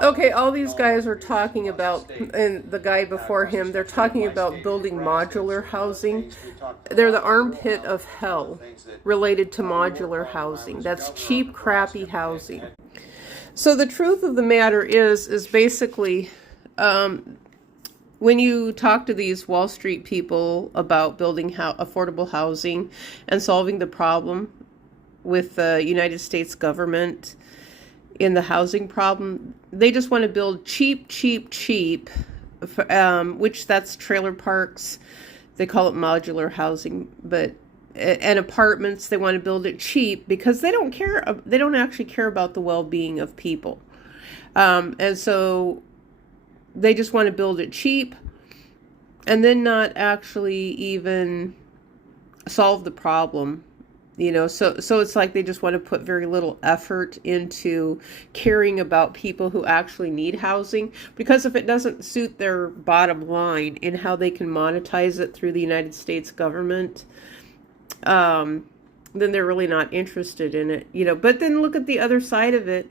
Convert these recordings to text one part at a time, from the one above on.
Okay, all these guys are talking about, and the guy before him, they're talking about building modular housing. They're the armpit of hell related to modular housing. That's cheap, crappy housing. So the truth of the matter is basically, when you talk to these Wall Street people about building affordable housing and solving the problem with the United States government in the housing problem, they just want to build cheap, which that's trailer parks. They call it modular housing, but and apartments, they want to build it cheap because they don't care. They don't actually care about the well-being of people, and so they just want to build it cheap, and then not actually even solve the problem. So it's like they just want to put very little effort into caring about people who actually need housing, because if it doesn't suit their bottom line in how they can monetize it through the United States government, then they're really not interested in it. But then look at the other side of it,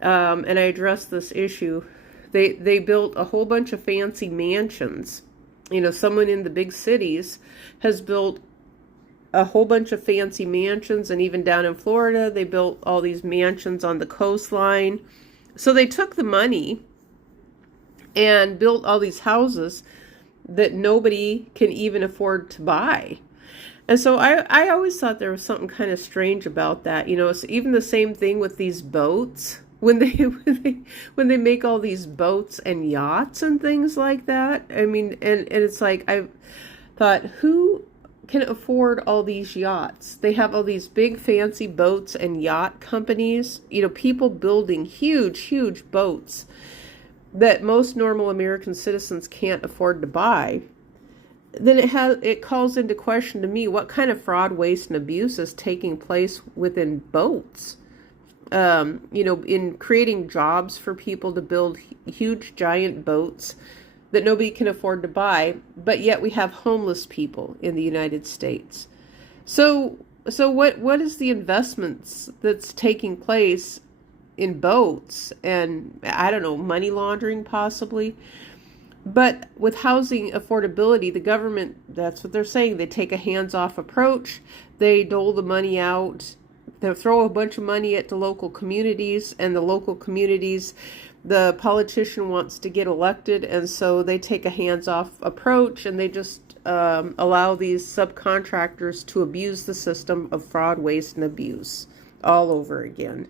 and I addressed this issue. They built a whole bunch of fancy mansions. Someone in the big cities has built a whole bunch of fancy mansions, and even down in Florida, they built all these mansions on the coastline. So they took the money and built all these houses that nobody can even afford to buy. And so I always thought there was something kind of strange about that. It's even the same thing with these boats. When they make all these boats and yachts and things like that. I mean, and it's like, I thought, who can afford all these yachts? They have all these big fancy boats and yacht companies, people building huge boats that most normal American citizens can't afford to buy. Then it calls into question to me, what kind of fraud, waste, and abuse is taking place within boats? In creating jobs for people to build huge giant boats that nobody can afford to buy, but yet we have homeless people in the United States. So what is the investments that's taking place in boats and, I don't know, money laundering possibly? But with housing affordability, the government, that's what they're saying, they take a hands-off approach. They dole the money out. They throw a bunch of money at the local communities, and the local communities, the politician wants to get elected, and so they take a hands-off approach, and they just allow these subcontractors to abuse the system of fraud, waste, and abuse all over again.